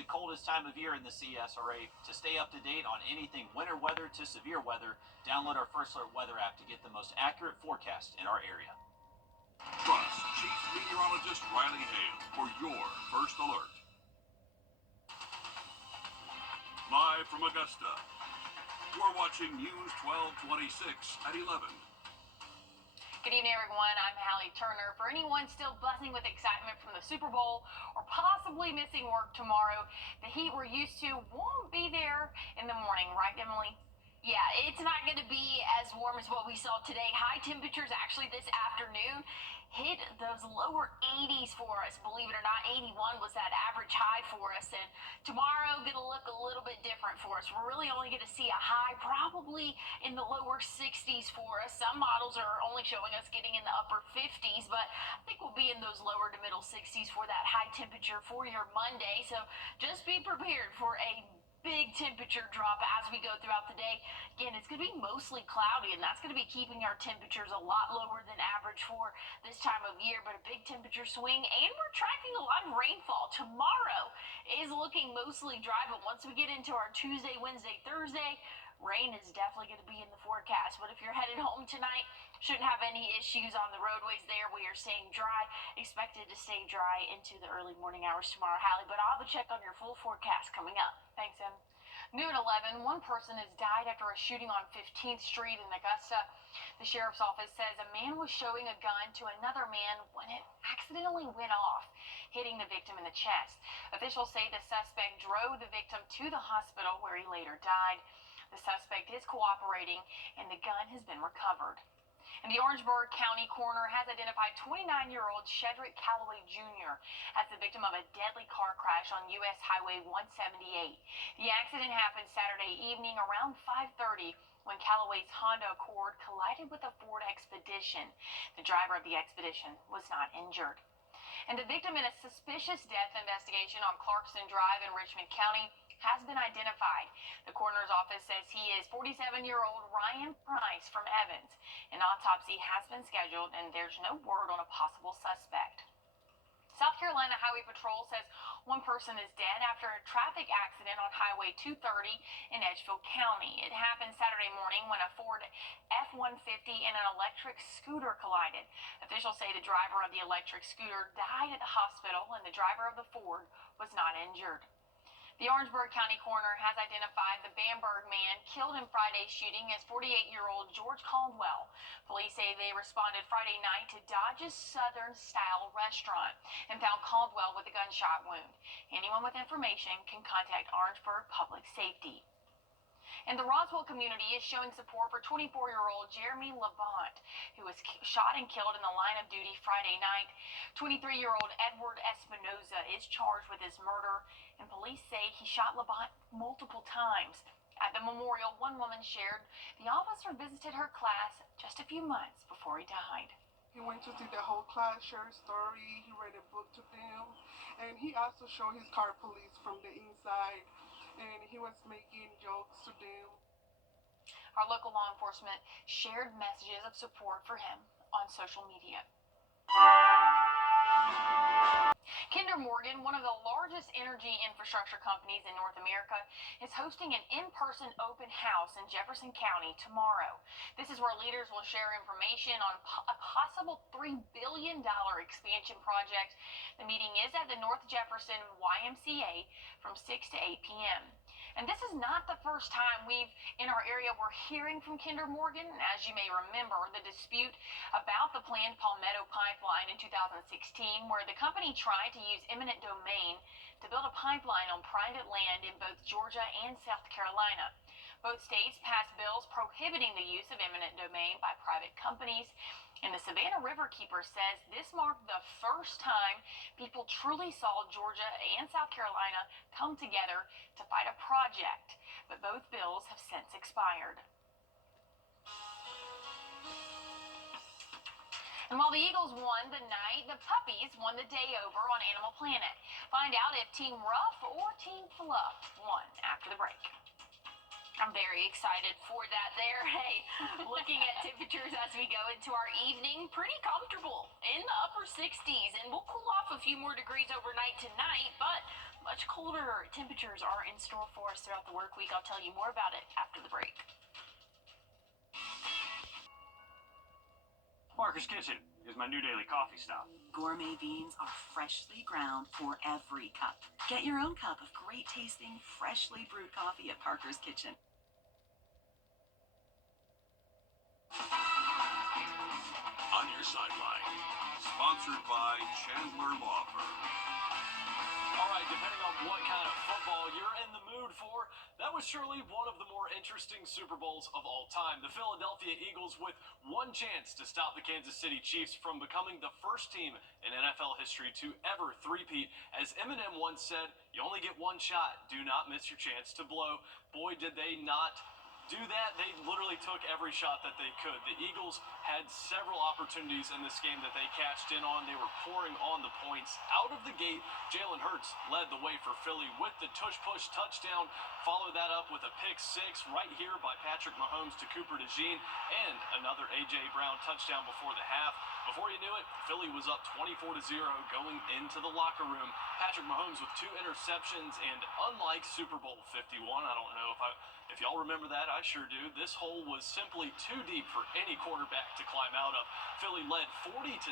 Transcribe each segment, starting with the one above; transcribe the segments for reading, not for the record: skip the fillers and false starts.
the coldest time of year in the CSRA. To stay up to date on anything winter weather to severe weather, download our First Alert weather app to get the most accurate forecast in our area. Trust Chief Meteorologist Riley Hale for your First Alert. Live from Augusta, you're watching News 1226 at 11. Good evening, everyone. I'm Hallie Turner. For anyone still buzzing with excitement from the Super Bowl or possibly missing work tomorrow, the heat we're used to won't be there in the morning, right, Emily? Yeah, it's not going to be as warm as what we saw today. High temperatures actually this afternoon hit those lower 80s for us. Believe it or not, 81 was that average high for us. And tomorrow going to look a little bit different for us. We're really only going to see a high probably in the lower 60s for us. Some models are only showing us getting in the upper 50s, but I think we'll be in those lower to middle 60s for that high temperature for your Monday. So just be prepared for a big temperature drop as we go throughout the day. Again, it's going to be mostly cloudy, and that's going to be keeping our temperatures a lot lower than average for this time of year, but a big temperature swing, and we're tracking a lot of rainfall. Tomorrow is looking mostly dry, but once we get into our Tuesday, Wednesday, Thursday, rain is definitely going to be in the forecast. But if you're headed home tonight, shouldn't have any issues on the roadways there. We are staying dry, expected to stay dry into the early morning hours tomorrow, Hallie. But I'll have a check on your full forecast coming up. Thanks, Em. Noon 11, one person has died after a shooting on 15th Street in Augusta. The sheriff's office says a man was showing a gun to another man when it accidentally went off, hitting the victim in the chest. Officials say the suspect drove the victim to the hospital where he later died. The suspect is cooperating, and the gun has been recovered. And the Orangeburg County coroner has identified 29-year-old Shedrick Calloway Jr. as the victim of a deadly car crash on U.S. Highway 178. The accident happened Saturday evening around 5:30 when Calloway's Honda Accord collided with a Ford Expedition. The driver of the Expedition was not injured. And the victim in a suspicious death investigation on Clarkson Drive in Richmond County has been identified. The coroner's office says he is 47-year-old Ryan Price from Evans. An autopsy has been scheduled, and there's no word on a possible suspect. South Carolina Highway Patrol says one person is dead after a traffic accident on Highway 230 in Edgefield County. It happened Saturday morning when a Ford F-150 and an electric scooter collided. Officials say the driver of the electric scooter died at the hospital, and the driver of the Ford was not injured. The Orangeburg County coroner has identified the Bamberg man killed in Friday's shooting as 48-year-old George Caldwell. Police say they responded Friday night to Dodge's Southern-style restaurant and found Caldwell with a gunshot wound. Anyone with information can contact Orangeburg Public Safety. And the Roswell community is showing support for 24-year-old Jeremy Labont, who was shot and killed in the line of duty Friday night. 23-year-old Edward Espinoza is charged with his murder, and police say he shot Labont multiple times. At the memorial, one woman shared the officer visited her class just a few months before he died. He went to see the whole class, share a story, he read a book to them, and he also showed his car police from the inside, and he was making jokes to them. Our local law enforcement shared messages of support for him on social media. Kinder Morgan, one of the largest energy infrastructure companies in North America, is hosting an in-person open house in Jefferson County tomorrow. This is where leaders will share information on a possible $3 billion expansion project. The meeting is at the North Jefferson YMCA from 6 to 8 p.m. And this is not the first time in our area, we're hearing from Kinder Morgan. As you may remember, the dispute about the planned Palmetto pipeline in 2016, where the company tried to use eminent domain to build a pipeline on private land in both Georgia and South Carolina. Both states passed bills prohibiting the use of eminent domain by private companies. And the Savannah Riverkeeper says this marked the first time people truly saw Georgia and South Carolina come together to fight a project, but both bills have since expired. And while the Eagles won the night, the Puppies won the day over on Animal Planet. Find out if Team Rough or Team Fluff won after the break. I'm very excited for that there. Hey, looking at temperatures as we go into our evening, pretty comfortable in the upper 60s, and we'll cool off a few more degrees overnight tonight, but much colder temperatures are in store for us throughout the work week. I'll tell you more about it after the break. Parker's Kitchen is my new daily coffee stop. Gourmet beans are freshly ground for every cup. Get your own cup of great tasting, freshly brewed coffee at Parker's Kitchen. On Your Sideline, sponsored by Chandler Law Firm. All right, depending on what kind of football you're in the mood for, that was surely one of the more interesting Super Bowls of all time. The Philadelphia Eagles with one chance to stop the Kansas City Chiefs from becoming the first team in NFL history to ever three-peat. As Eminem once said, you only get one shot. Do not miss your chance to blow. Boy, did they not do that. They literally took every shot that they could. The Eagles had several opportunities in this game that they cashed in on. They were pouring on the points. Out of the gate, Jalen Hurts led the way for Philly with the tush-push touchdown. Followed that up with a pick six right here by Patrick Mahomes to Cooper DeJean, and another A.J. Brown touchdown before the half. Before you knew it, Philly was up 24-0 going into the locker room. Patrick Mahomes with 2 interceptions, and unlike Super Bowl 51, I don't know if y'all remember that, I sure do. This hole was simply too deep for any quarterback to climb out of. Philly led 40-6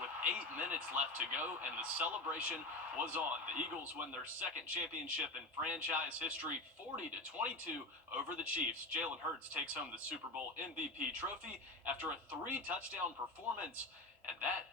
with 8 minutes left to go, and the celebration was on. The Eagles win their second championship in franchise history, 40-22 over the Chiefs. Jalen Hurts takes home the Super Bowl MVP trophy after a 3-touchdown performance, and that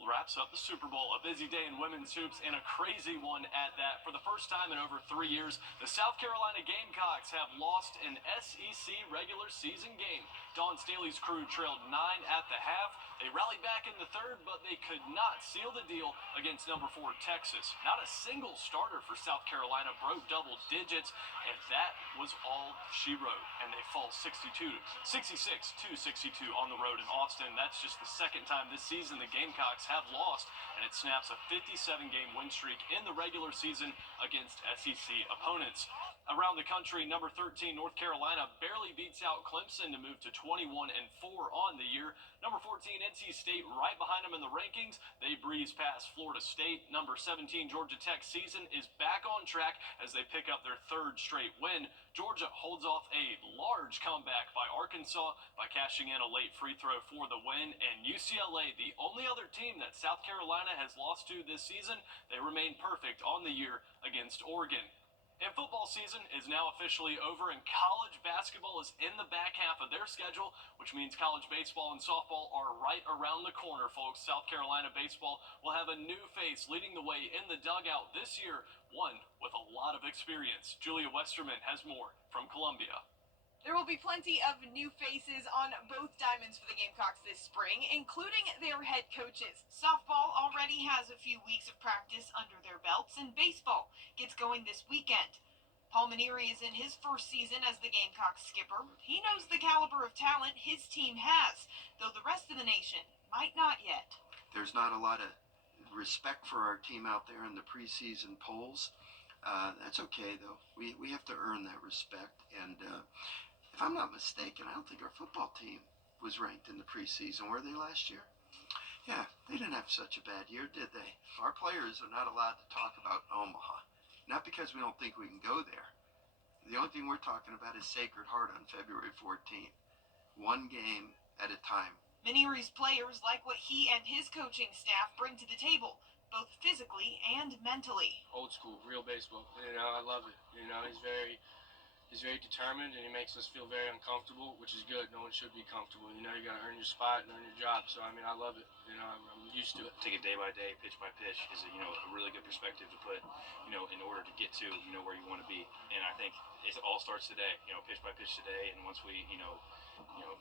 wraps up the Super Bowl. A busy day in women's hoops, and a crazy one at that. For the first time in over 3 years, the South Carolina Gamecocks have lost an SEC regular season game. Dawn Staley's crew trailed 9 at the half. They rallied back in the third, but they could not seal the deal against number 4 Texas. Not a single starter for South Carolina broke double digits, and that was all she wrote. And they fall 66-62 on the road in Austin. That's just the second time this season the Gamecocks have lost, and it snaps a 57-game win streak in the regular season against SEC opponents. Around the country, number 13 North Carolina barely beats out Clemson to move to 21-4 on the year. Number 14 NC State right behind them in the rankings. They breeze past Florida State. Number 17 Georgia Tech season is back on track as they pick up their 3rd straight win. Georgia holds off a large comeback by Arkansas by cashing in a late free throw for the win. And UCLA, the only other team that South Carolina has lost to this season, they remain perfect on the year against Oregon. And football season is now officially over, and college basketball is in the back half of their schedule, which means college baseball and softball are right around the corner, folks. South Carolina baseball will have a new face leading the way in the dugout this year, one with a lot of experience. Julia Westerman has more from Columbia. There will be plenty of new faces on both diamonds for the Gamecocks this spring, including their head coaches. Softball already has a few weeks of practice under their belts, and baseball gets going this weekend. Paul Maneri is in his first season as the Gamecocks skipper. He knows the caliber of talent his team has, though the rest of the nation might not yet. There's not a lot of respect for our team out there in the preseason polls. That's okay, though. We have to earn that respect, and if I'm not mistaken, I don't think our football team was ranked in the preseason. Were they last year? Yeah, they didn't have such a bad year, did they? Our players are not allowed to talk about Omaha. Not because we don't think we can go there. The only thing we're talking about is Sacred Heart on February 14th. One game at a time. Maneri's players like what he and his coaching staff bring to the table, both physically and mentally. Old school, real baseball. I love it. He's very determined, and he makes us feel very uncomfortable, which is good. No one should be comfortable. You got to earn your spot and earn your job. So, I love it. I'm used to it. Take it day by day, pitch by pitch is a really good perspective to put, in order to get to, where you want to be. And I think it all starts today, pitch by pitch today. And once we,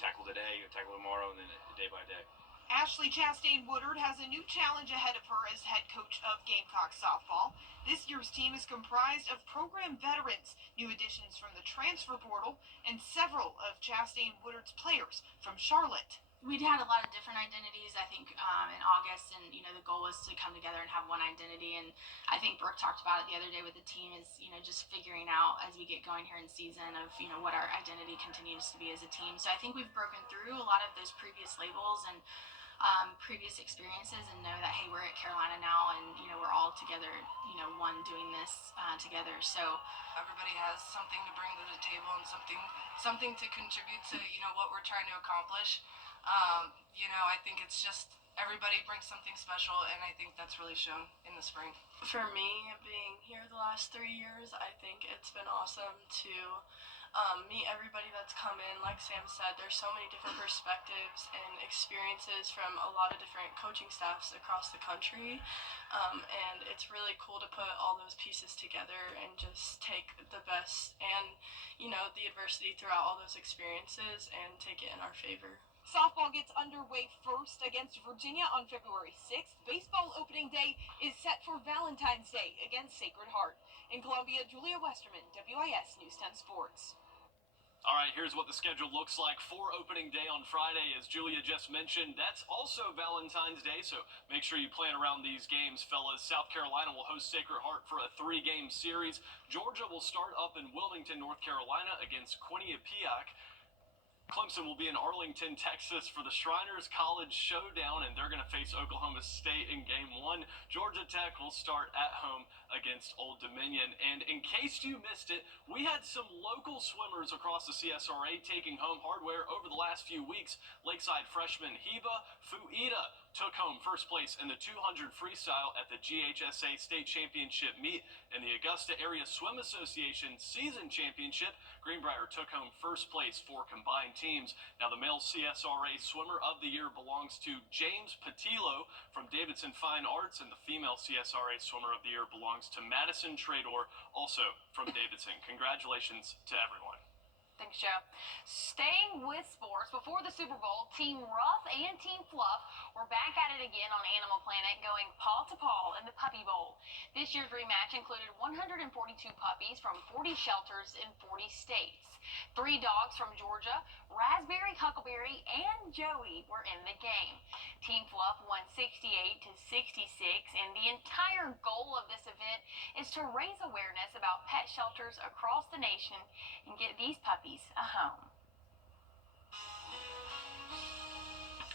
tackle today, tackle tomorrow, and then day by day. Ashley Chastain Woodard has a new challenge ahead of her as head coach of Gamecock softball. This year's team is comprised of program veterans, new additions from the transfer portal, and several of Chastain Woodard's players from Charlotte. we'd had a lot of different identities, I think, in August, and the goal was to come together and have one identity. And I think Brooke talked about it the other day with the team is just figuring out as we get going here in season of what our identity continues to be as a team. So I think we've broken through a lot of those previous labels and previous experiences, and know that hey, we're at Carolina now, and we're all together, one doing this together. So everybody has something to bring to the table and something to contribute to what we're trying to accomplish. I think it's just everybody brings something special, and I think that's really shown in the spring. For me, being here the last 3 years, I think it's been awesome to meet everybody that's come in. Like Sam said, there's so many different perspectives and experiences from a lot of different coaching staffs across the country, and it's really cool to put all those pieces together and just take the best and the adversity throughout all those experiences and take it in our favor. Softball gets underway first against Virginia on February 6th. Baseball opening day is set for Valentine's Day against Sacred Heart. In Columbia, Julia Westerman, WIS News 10 Sports. All right, here's what the schedule looks like for opening day on Friday. As Julia just mentioned, that's also Valentine's Day, so make sure you plan around these games, fellas. South Carolina will host Sacred Heart for a 3-game series. Georgia will start up in Wilmington, North Carolina against Quinnipiac. Clemson will be in Arlington, Texas for the Shriners College Showdown, and they're going to face Oklahoma State in Game 1. Georgia Tech will start at home against Old Dominion. And in case you missed it, we had some local swimmers across the CSRA taking home hardware over the last few weeks. Lakeside freshman Heba Fuida took home first place in the 200 freestyle at the GHSA State Championship meet. In the Augusta Area Swim Association Season Championship, Greenbrier took home first place for combined teams. Now, the male CSRA Swimmer of the Year belongs to James Patillo from Davidson Fine Arts, and the female CSRA Swimmer of the Year belongs to Madison Trador, also from Davidson. Congratulations to everyone. Thanks, Joe. Staying with sports, before the Super Bowl, Team Rough and Team Fluff were back at it again on Animal Planet, going paw to paw in the Puppy Bowl. This year's rematch included 142 puppies from 40 shelters in 40 states. 3 dogs from Georgia, Raspberry, Huckleberry, and Joey were in the game. Team Fluff won 68-66, and the entire goal of this event is to raise awareness about pet shelters across the nation and get these puppies a home.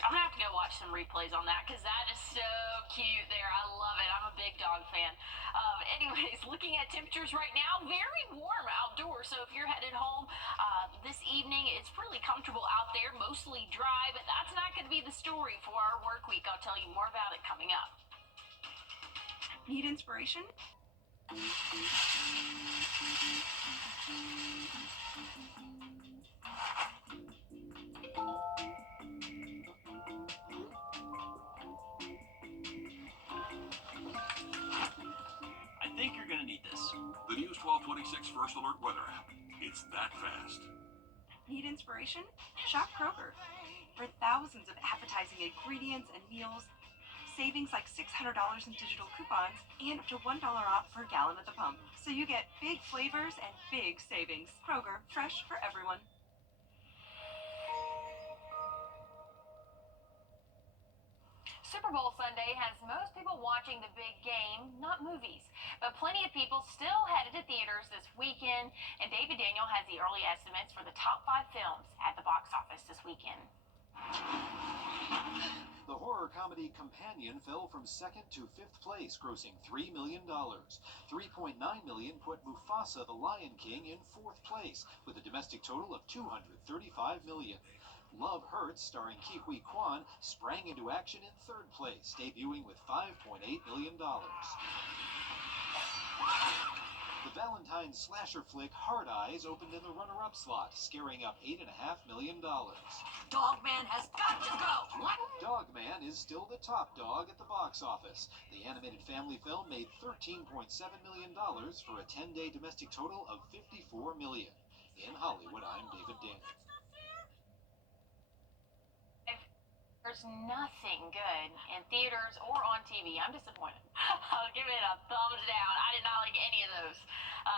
I'm gonna have to go watch some replays on that because that is so cute there. I love it. I'm a big dog fan. Anyways, looking at temperatures right now, very warm outdoors. So if you're headed home this evening, it's really comfortable out there, mostly dry, but that's not going to be the story for our work week. I'll tell you more about it coming up. Need inspiration? I think you're going to need this. The News 1226 First Alert Weather app. It's that fast. Need inspiration? Shop Kroger. For thousands of appetizing ingredients and meals, savings like $600 in digital coupons, and up to $1 off per gallon at the pump. So you get big flavors and big savings. Kroger, fresh for everyone. Super Bowl Sunday has most people watching the big game, not movies. But plenty of people still headed to theaters this weekend, and David Daniel has the early estimates for the top 5 films at the box office this weekend. The horror comedy Companion fell from 2nd to 5th place, grossing $3 million. $3.9 million put Mufasa the Lion King in 4th place, with a domestic total of $235 million. Love Hurts, starring Ke Huy Quan, sprang into action in 3rd place, debuting with $5.8 million. The Valentine slasher flick Hard Eyes opened in the runner-up slot, scaring up $8.5 million. Dogman has got to go! What? Dogman is still the top dog at the box office. The animated family film made $13.7 million for a 10-day domestic total of $54 million. In Hollywood, I'm David Daniel. There's nothing good in theaters or on TV. I'm disappointed. I'll give it a thumbs down. I did not like any of those.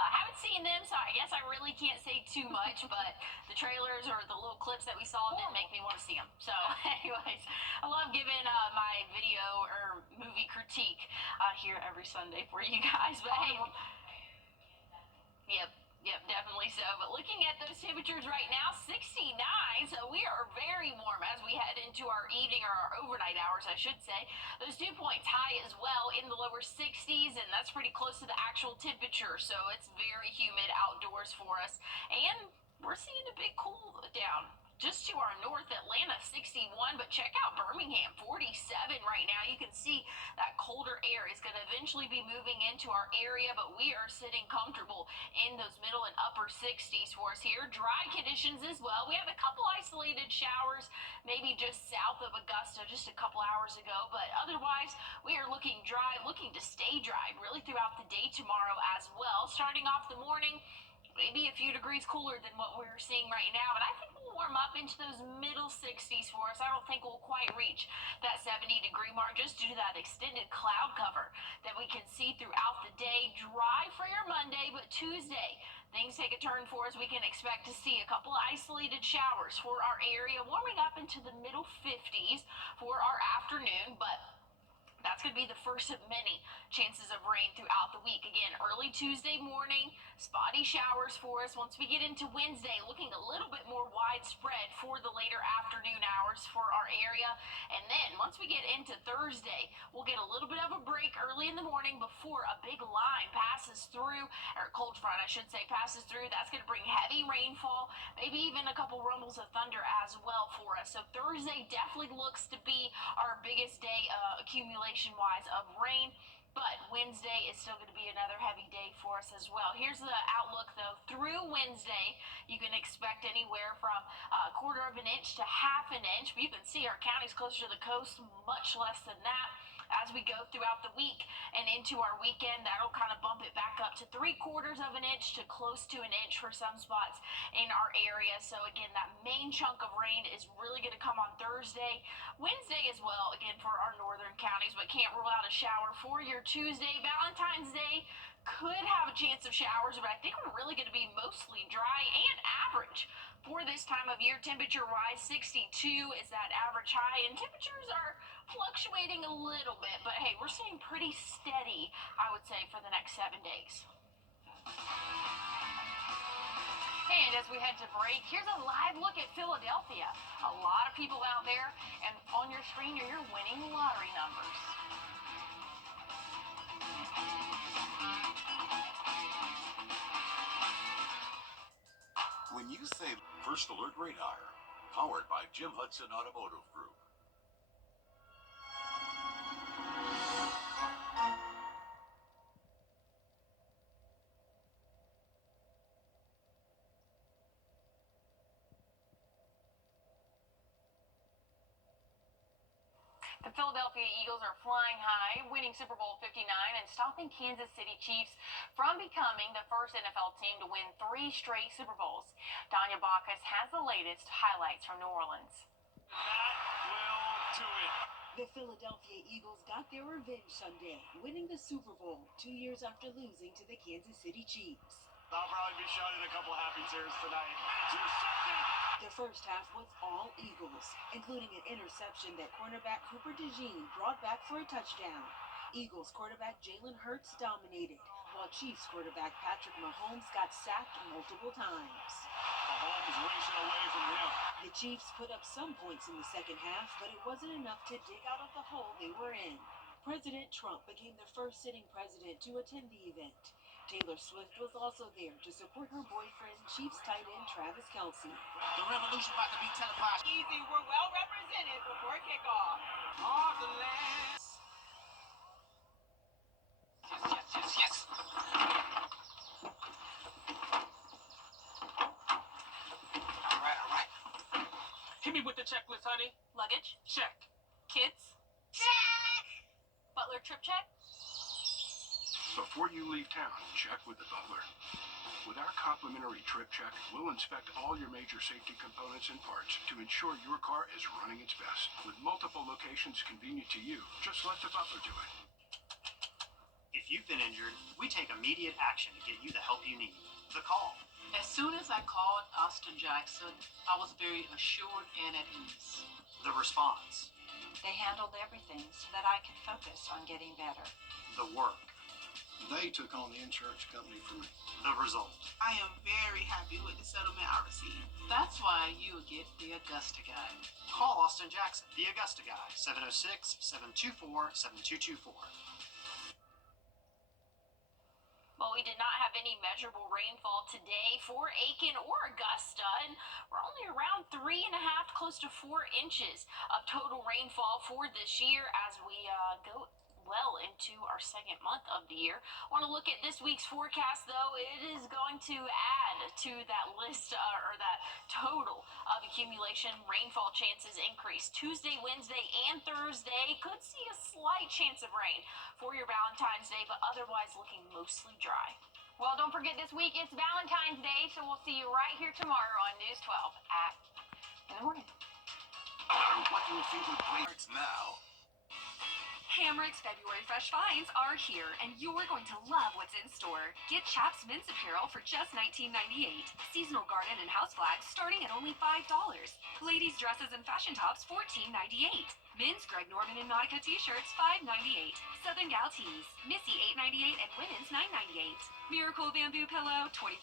Haven't seen them, so I guess I really can't say too much, but the trailers or the little clips that we saw didn't make me want to see them. So, anyways, I love giving my video or movie critique here every Sunday for you guys. But hey, Yep, definitely so. But looking at those temperatures right now, 69, so we are very warm as we head into our evening or our overnight hours, I should say. Those dew points high as well in the lower 60s, and that's pretty close to the actual temperature, so it's very humid outdoors for us. And we're seeing a big cool down. Just to our north, Atlanta 61, but check out Birmingham 47 right now. You can see that colder air is going to eventually be moving into our area, but we are sitting comfortable in those middle and upper 60s for us here. Dry conditions as well. We have a couple isolated showers, maybe just south of Augusta just a couple hours ago, but otherwise we are looking dry, looking to stay dry really throughout the day tomorrow as well. Starting off the morning, maybe a few degrees cooler than what we're seeing right now, but I think we'll warm up into those middle 60s for us. I don't think we'll quite reach that 70-degree mark just due to that extended cloud cover that we can see throughout the day. Dry for your Monday, but Tuesday, things take a turn for us. We can expect to see a couple of isolated showers for our area, warming up into the middle 50s for our afternoon, but that's going to be the first of many chances of rain throughout the week. Again, early Tuesday morning, spotty showers for us. Once we get into Wednesday, looking a little bit more widespread for the later afternoon hours for our area. And then once we get into Thursday, we'll get a little bit of a break early in the morning before a big line passes through, or cold front, I should say, passes through. That's going to bring heavy rainfall, maybe even a couple rumbles of thunder as well for us. So Thursday definitely looks to be our biggest day accumulation-wise of rain. But Wednesday is still going to be another heavy day for us as well. Here's the outlook, though. Through Wednesday, you can expect anywhere from a quarter of an inch to half an inch. But you can see our counties closer to the coast, much less than that. As we go throughout the week and into our weekend, that'll kind of bump it back up to 3/4 of an inch to close to an inch for some spots in our area. So again, that main chunk of rain is really going to come on Thursday, Wednesday as well, again for our northern counties, but can't rule out a shower for your Tuesday. Valentine's Day could have a chance of showers, but I think we're really going to be mostly dry and average for this time of year. Temperature rise 62 is that average high, and temperatures are fluctuating a little bit, but hey, we're staying pretty steady, I would say, for the next 7 days. And as we head to break, here's a live look at Philadelphia. A lot of people out there, and on your screen are your winning lottery numbers. When you say First Alert Radar, powered by Jim Hudson Automotive Group. The Philadelphia Eagles are flying high, winning Super Bowl 59 and stopping Kansas City Chiefs from becoming the first NFL team to win 3 straight Super Bowls. Danya Bacchus has the latest highlights from New Orleans. That will do it. The Philadelphia Eagles got their revenge Sunday, winning the Super Bowl 2 years after losing to the Kansas City Chiefs. I'll probably be shouting a couple happy tears tonight. 2 seconds! The first half was all Eagles, including an interception that cornerback Cooper DeJean brought back for a touchdown. Eagles quarterback Jalen Hurts dominated, while Chiefs quarterback Patrick Mahomes got sacked multiple times. Mahomes racing away from him. The Chiefs put up some points in the second half, but it wasn't enough to dig out of the hole they were in. President Trump became the first sitting president to attend the event. Taylor Swift was also there to support her boyfriend, Chiefs tight end Travis Kelce. The revolution about to be televised. Easy, we're well represented before kickoff. Off the land. Yes. All right. Hit me with the checklist, honey. Luggage? Check. Kids? Check! Butler trip check? Before you leave town, check with the butler. With our complimentary trip check, we'll inspect all your major safety components and parts to ensure your car is running its best. With multiple locations convenient to you, just let the butler do it. If If you've been injured, we take immediate action to get you the help you need. The call. As soon as I called Austin Jackson, I was very assured and at ease. The response. They handled everything so that I could focus on getting better. The work. They took on the insurance company for me. The result. I am very happy with the settlement I received. That's why you get the Augusta Guy. Call Austin Jackson, the Augusta Guy, 706-724-7224. Well, we did not have any measurable rainfall today for Aiken or Augusta, and we're only around 3.5, close to 4 inches of total rainfall for this year as we go well into our second month of the year. Want to look at this week's forecast, though. It is going to add to that list or that total of accumulation. Rainfall chances increase Tuesday, Wednesday, and Thursday. Could see a slight chance of rain for your Valentine's Day, but otherwise looking mostly dry. Well, don't forget this week it's Valentine's Day, so we'll see you right here tomorrow on News 12 in the morning. What your favorite place now? Hamrick's February Fresh Finds are here, and you're going to love what's in store. Get Chaps men's apparel for just $19.98. Seasonal garden and house flags starting at only $5. Ladies' dresses and fashion tops $14.98. Men's Greg Norman and Nautica t-shirts $5.98. Southern Gal tees Missy $8.98 and women's $9.98. Miracle bamboo pillow $25,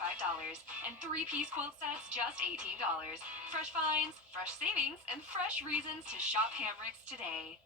and 3-piece quilt sets just $18. Fresh finds, fresh savings, and fresh reasons to shop Hamrick's today.